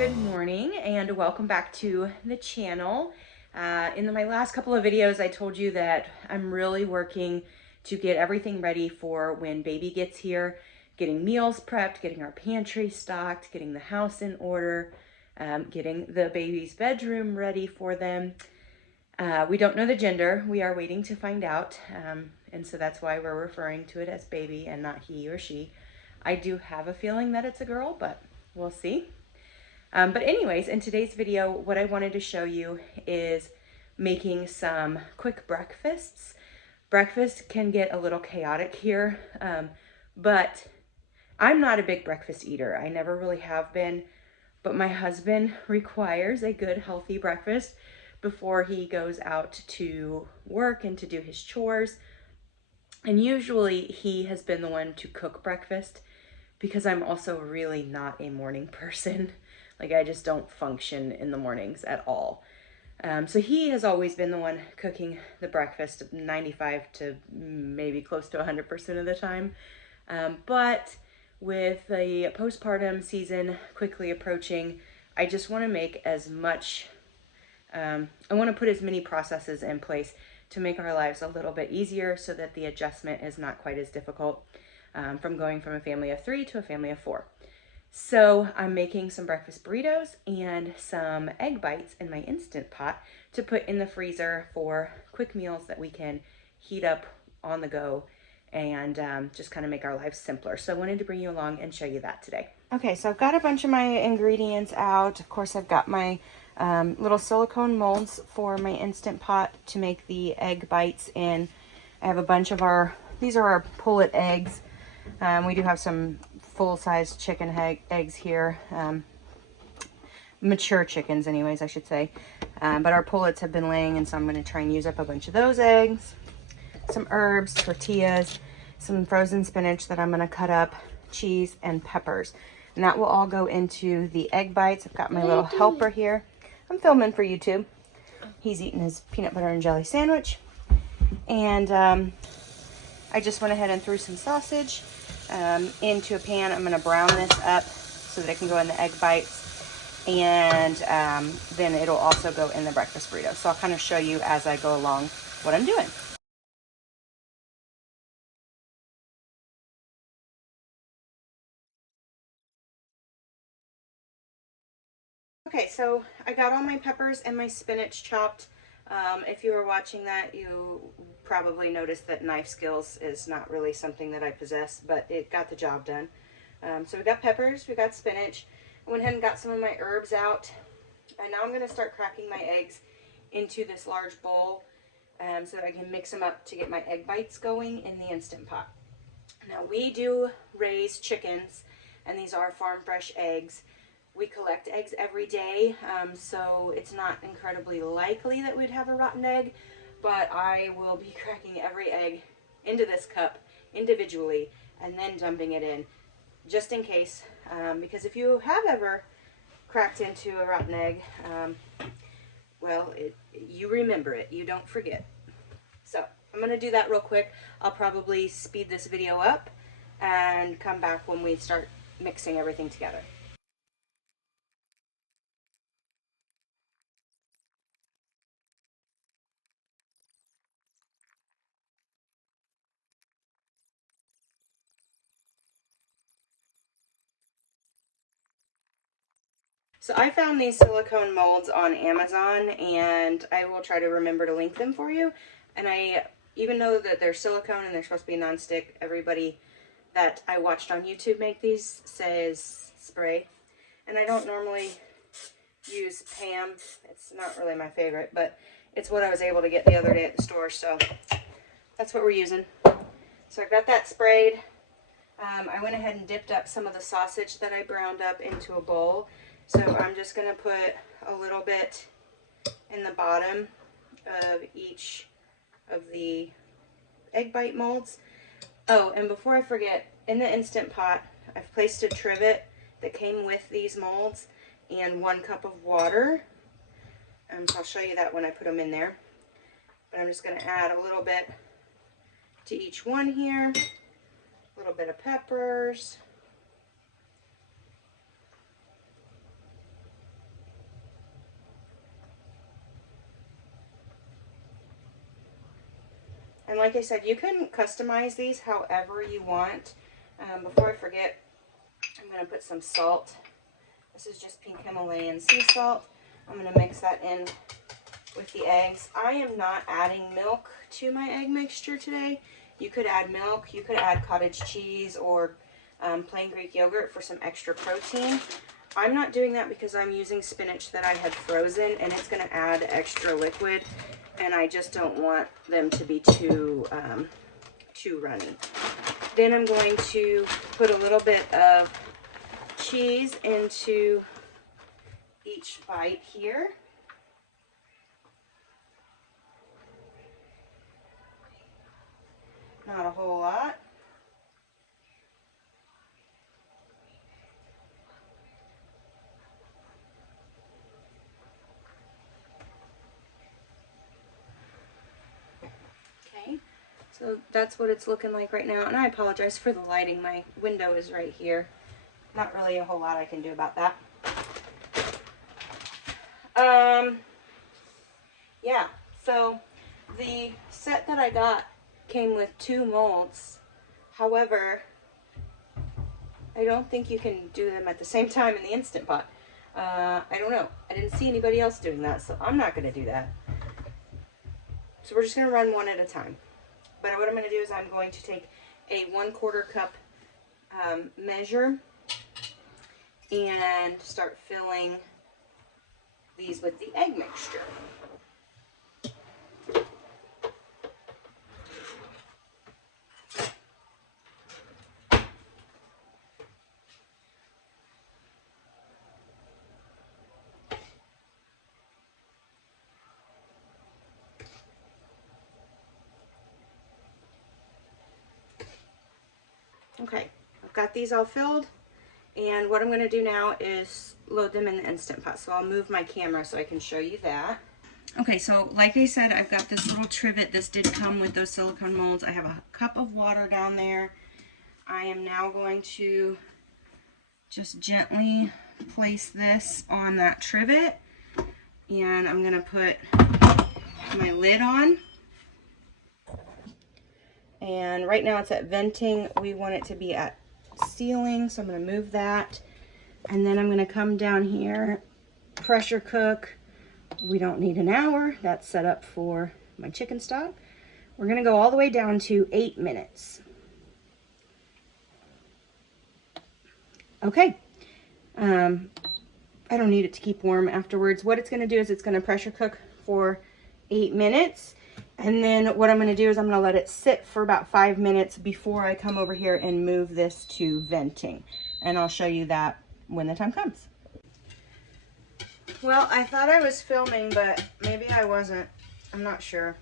Good morning and welcome back to the channel. In my last couple of videos, I told you that I'm really working to get everything ready for when baby gets here, getting meals prepped, getting our pantry stocked, getting the house in order, getting the baby's bedroom ready for them. We don't know the gender. We are waiting to find out. And so that's why we're referring to it as baby and not he or she. I do have a feeling that it's a girl, but we'll see. But anyways, in today's video, what I wanted to show you is making some quick breakfasts. Breakfast can get a little chaotic here, but I'm not a big breakfast eater. I never really have been, but my husband requires a good, healthy breakfast before he goes out to work and to do his chores. And usually he has been the one to cook breakfast because I'm also really not a morning person. Like, I just don't function in the mornings at all. So he has always been the one cooking the breakfast 95 to maybe close to 100% of the time. But with the postpartum season quickly approaching, I just want to make as much, I want to put as many processes in place to make our lives a little bit easier so that the adjustment is not quite as difficult from going from a family of 3 to a family of 4. So I'm making some breakfast burritos and some egg bites in my Instant Pot to put in the freezer for quick meals that we can heat up on the go and just kind of make our lives simpler. So I wanted to bring you along and show you that today. Okay, so I've got a bunch of my ingredients out. Of course, I've got my little silicone molds for my Instant Pot to make the egg bites in. I have a bunch of these are our pullet eggs. We do have some full-size chicken eggs here, mature chickens anyways, I should say, but our pullets have been laying, and so I'm going to try and use up a bunch of those eggs, some herbs, tortillas, some frozen spinach that I'm going to cut up, cheese, and peppers, and that will all go into the egg bites. I've got my little helper here. I'm filming for YouTube. He's eating his peanut butter and jelly sandwich, and I just went ahead and threw some sausage into a pan. I'm going to brown this up so that it can go in the egg bites, and then it'll also go in the breakfast burrito. So I'll kind of show you as I go along what I'm doing. Okay, so I got all my peppers and my spinach chopped. If you were watching that, you probably noticed that knife skills is not really something that I possess, but it got the job done. So we got peppers, we got spinach. I went ahead and got some of my herbs out. And now I'm going to start cracking my eggs into this large bowl so that I can mix them up to get my egg bites going in the Instant Pot. Now, we do raise chickens, and these are farm fresh eggs. We collect eggs every day, so it's not incredibly likely that we'd have a rotten egg, but I will be cracking every egg into this cup individually and then dumping it in just in case, because if you have ever cracked into a rotten egg, well, you remember it, you don't forget. So I'm going to do that real quick. I'll probably speed this video up and come back when we start mixing everything together. So I found these silicone molds on Amazon, and I will try to remember to link them for you. And even though that they're silicone and they're supposed to be non-stick, everybody that I watched on YouTube make these says spray. And I don't normally use Pam. It's not really my favorite, but it's what I was able to get the other day at the store, so that's what we're using. So I've got that sprayed. I went ahead and dipped up some of the sausage that I browned up into a bowl. So I'm just going to put a little bit in the bottom of each of the egg bite molds. Oh, and before I forget, in the Instant Pot, I've placed a trivet that came with these molds and 1 cup of water. So I'll show you that when I put them in there. But I'm just going to add a little bit to each one here. A little bit of peppers. like I said, you can customize these however you want. Before I forget, I'm going to put some salt. This is just pink Himalayan sea salt. I'm going to mix that in with the eggs. I am not adding milk to my egg mixture today. You could add milk, you could add cottage cheese or plain Greek yogurt for some extra protein. I'm not doing that because I'm using spinach that I had frozen and it's going to add extra liquid, and I just don't want them to be too runny. Then I'm going to put a little bit of cheese into each bite here. Not a whole lot. Okay, so that's what it's looking like right now, and I apologize for the lighting. My window is right here. Not really a whole lot I can do about that. Yeah, so the set that I got came with 2 molds. However, I don't think you can do them at the same time in the Instant Pot. I don't know. I didn't see anybody else doing that, so I'm not going to do that. So we're just going to run one at a time. But what I'm going to do is I'm going to take a 1/4 cup measure and start filling these with the egg mixture. Okay, I've got these all filled, and what I'm going to do now is load them in the Instant Pot. So I'll move my camera so I can show you that. Okay, so like I said, I've got this little trivet. This did come with those silicone molds. I have a cup of water down there. I am now going to just gently place this on that trivet, and I'm going to put my lid on. And right now it's at venting. We want it to be at sealing, so I'm going to move that. And then I'm going to come down here, pressure cook. We don't need an hour. That's set up for my chicken stock. We're going to go all the way down to 8 minutes. Okay. I don't need it to keep warm afterwards. What it's going to do is it's going to pressure cook for 8 minutes. And then what I'm going to do is I'm going to let it sit for about 5 minutes before I come over here and move this to venting. And I'll show you that when the time comes. Well, I thought I was filming, but maybe I wasn't. I'm not sure.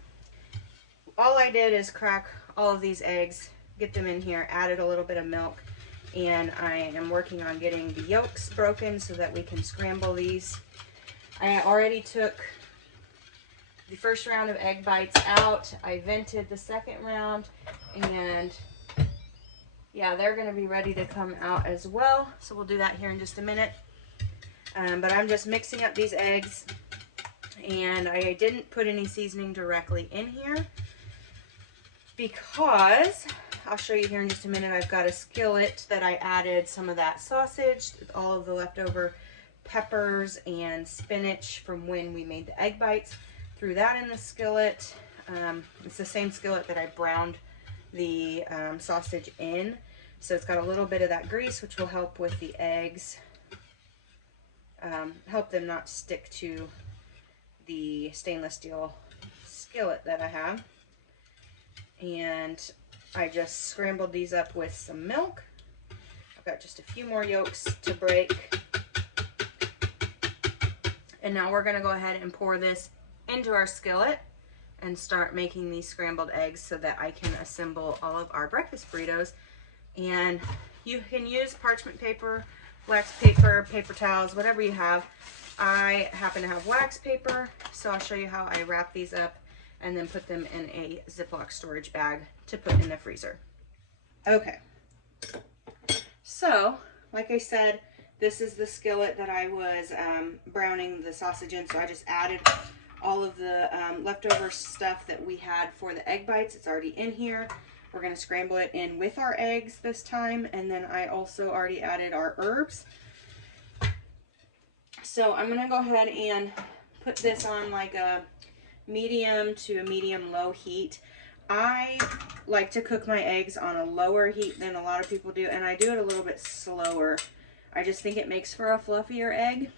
All I did is crack all of these eggs, get them in here, added a little bit of milk, and I am working on getting the yolks broken so that we can scramble these. I already took the first round of egg bites out. I vented the second round, and yeah, they're going to be ready to come out as well. So we'll do that here in just a minute. But I'm just mixing up these eggs, and I didn't put any seasoning directly in here because I'll show you here in just a minute. I've got a skillet that I added some of that sausage, all of the leftover peppers and spinach from when we made the egg bites. Threw that in the skillet. It's the same skillet that I browned the sausage in. So it's got a little bit of that grease, which will help with the eggs. Help them not stick to the stainless steel skillet that I have. And I just scrambled these up with some milk. I've got just a few more yolks to break. And now we're going to go ahead and pour this into our skillet and start making these scrambled eggs so that I can assemble all of our breakfast burritos. And you can use parchment paper, wax paper, paper towels, whatever you have. I happen to have wax paper, so I'll show you how I wrap these up and then put them in a Ziploc storage bag to put in the freezer. Okay, so like I said, this is the skillet that I was browning the sausage in, so I just added all of the leftover stuff that we had for the egg bites. It's already in here. We're going to scramble it in with our eggs this time. And then I also already added our herbs. So I'm going to go ahead and put this on like a medium to a medium low heat. I like to cook my eggs on a lower heat than a lot of people do, and I do it a little bit slower. I just think it makes for a fluffier egg.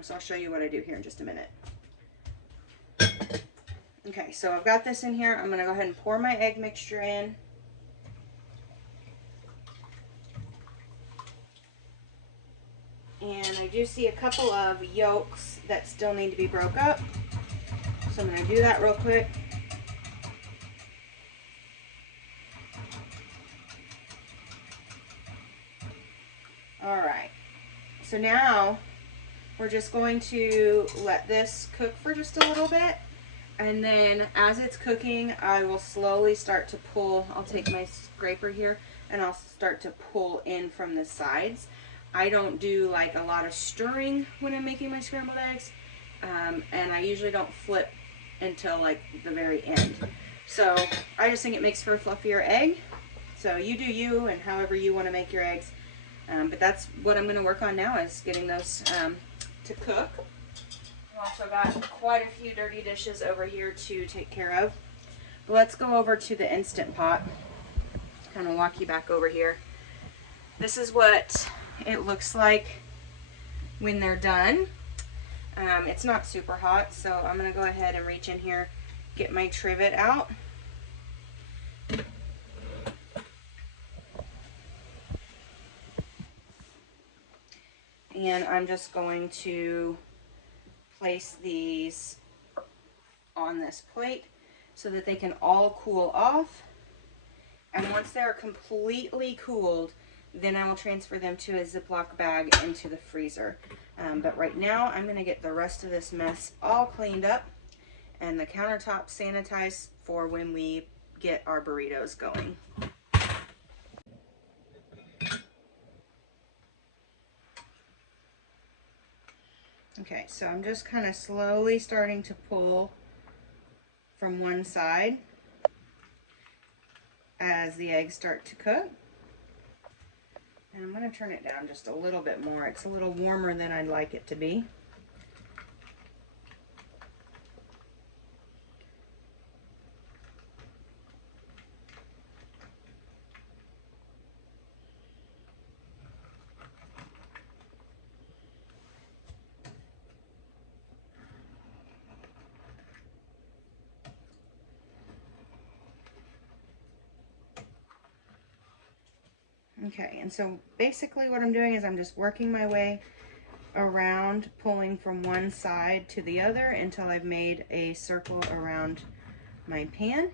So I'll show you what I do here in just a minute. Okay, so I've got this in here. I'm going to go ahead and pour my egg mixture in. And I do see a couple of yolks that still need to be broke up. So I'm going to do that real quick. Alright, so now we're just going to let this cook for just a little bit. And then as it's cooking, I will slowly start to pull. I'll take my scraper here and I'll start to pull in from the sides. I don't do like a lot of stirring when I'm making my scrambled eggs. And I usually don't flip until like the very end. So I just think it makes for a fluffier egg. So you do you and however you want to make your eggs. But that's what I'm going to work on now, is getting those to cook. I've also got quite a few dirty dishes over here to take care of. But let's go over to the Instant Pot. Kind of walk you back over here. This is what it looks like when they're done. It's not super hot, so I'm going to go ahead and reach in here, get my trivet out. And I'm just going to place these on this plate so that they can all cool off. And once they're completely cooled, then I will transfer them to a Ziploc bag into the freezer. But right now, I'm going to get the rest of this mess all cleaned up and the countertop sanitized for when we get our burritos going. Okay, so I'm just kind of slowly starting to pull from one side as the eggs start to cook. And I'm going to turn it down just a little bit more. It's a little warmer than I'd like it to be. Okay, and so basically what I'm doing is I'm just working my way around, pulling from one side to the other until I've made a circle around my pan.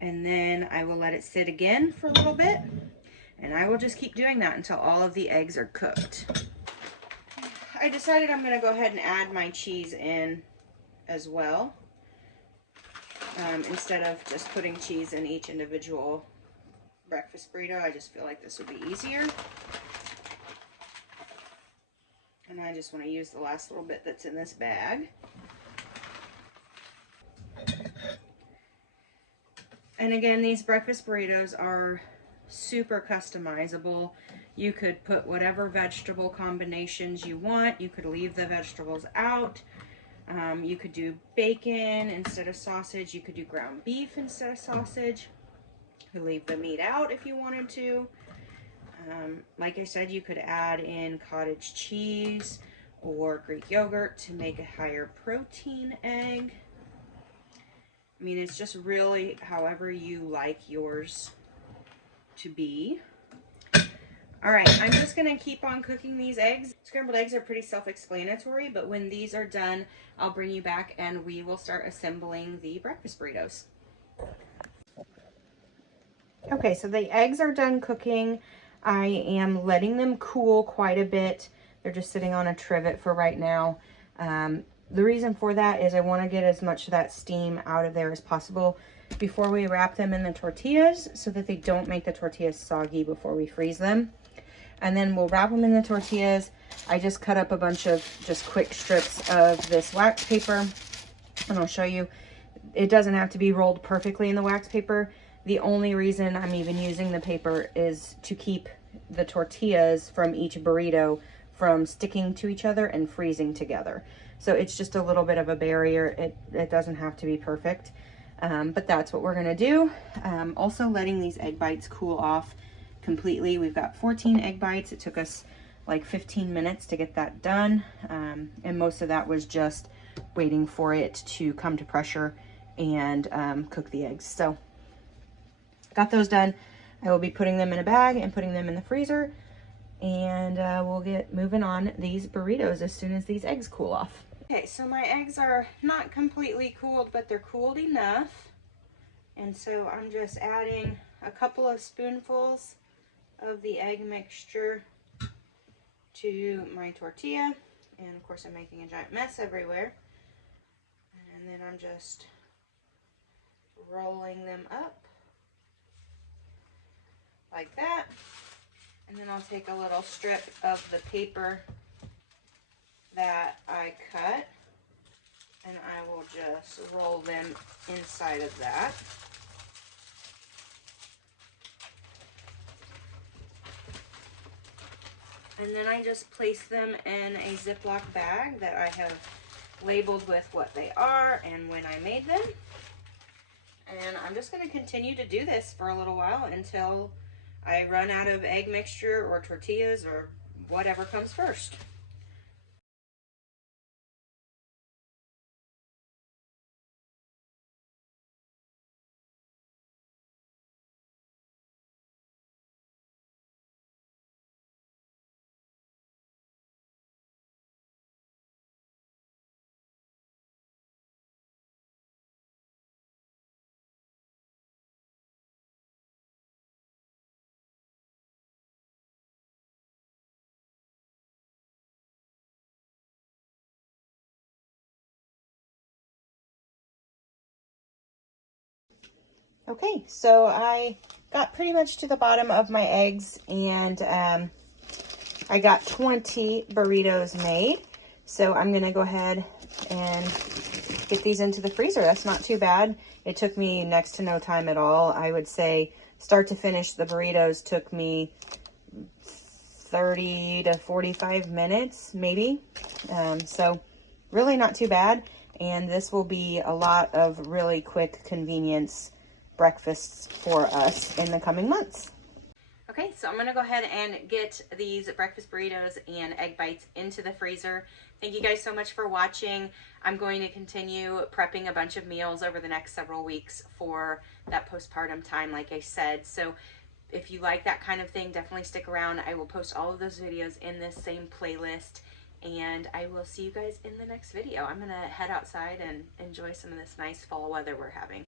And then I will let it sit again for a little bit. And I will just keep doing that until all of the eggs are cooked. I decided I'm going to go ahead and add my cheese in as well. Instead of just putting cheese in each individual breakfast burrito, I just feel like this would be easier. And I just want to use the last little bit that's in this bag. And again, these breakfast burritos are super customizable. You could put whatever vegetable combinations you want. You could leave the vegetables out. You could do bacon instead of sausage. You could do ground beef instead of sausage. You could leave the meat out if you wanted to. Like I said, you could add in cottage cheese or Greek yogurt to make a higher protein egg. I mean, it's just really however you like yours to be. All right, I'm just gonna keep on cooking these eggs. Scrambled eggs are pretty self-explanatory, but when these are done, I'll bring you back and we will start assembling the breakfast burritos. Okay, so the eggs are done cooking. I am letting them cool quite a bit. They're just sitting on a trivet for right now. The reason for that is I want to get as much of that steam out of there as possible before we wrap them in the tortillas so that they don't make the tortillas soggy before we freeze them. And then we'll wrap them in the tortillas. I just cut up a bunch of just quick strips of this wax paper And I'll show you, it doesn't have to be rolled perfectly in the wax paper. The only reason I'm even using the paper is to keep the tortillas from each burrito from sticking to each other and freezing together. So it's just a little bit of a barrier. It doesn't have to be perfect, but that's what we're gonna do. Also letting these egg bites cool off completely. We've got 14 egg bites. It took us like 15 minutes to get that done. And most of that was just waiting for it to come to pressure and cook the eggs. So got those done. I will be putting them in a bag and putting them in the freezer, and we'll get moving on these burritos as soon as these eggs cool off. Okay, so my eggs are not completely cooled, but they're cooled enough. And so I'm just adding a couple of spoonfuls of the egg mixture to my tortilla. And of course I'm making a giant mess everywhere. And then I'm just rolling them up like that. And then I'll take a little strip of the paper that I cut, and I will just roll them inside of that. And then I just place them in a Ziploc bag that I have labeled with what they are and when I made them. And I'm just going to continue to do this for a little while until I run out of egg mixture or tortillas or whatever comes first. Okay, so I got pretty much to the bottom of my eggs, and I got 20 burritos made. So I'm gonna go ahead and get these into the freezer. That's not too bad. It took me next to no time at all. I would say start to finish, the burritos took me 30 to 45 minutes, maybe. So really not too bad. And this will be a lot of really quick convenience breakfasts for us in the coming months. Okay, so I'm gonna go ahead and get these breakfast burritos and egg bites into the freezer. Thank you guys so much for watching. I'm going to continue prepping a bunch of meals over the next several weeks for that postpartum time, like I said. So if you like that kind of thing, definitely stick around. I will post all of those videos in this same playlist, and I will see you guys in the next video. I'm gonna head outside and enjoy some of this nice fall weather we're having.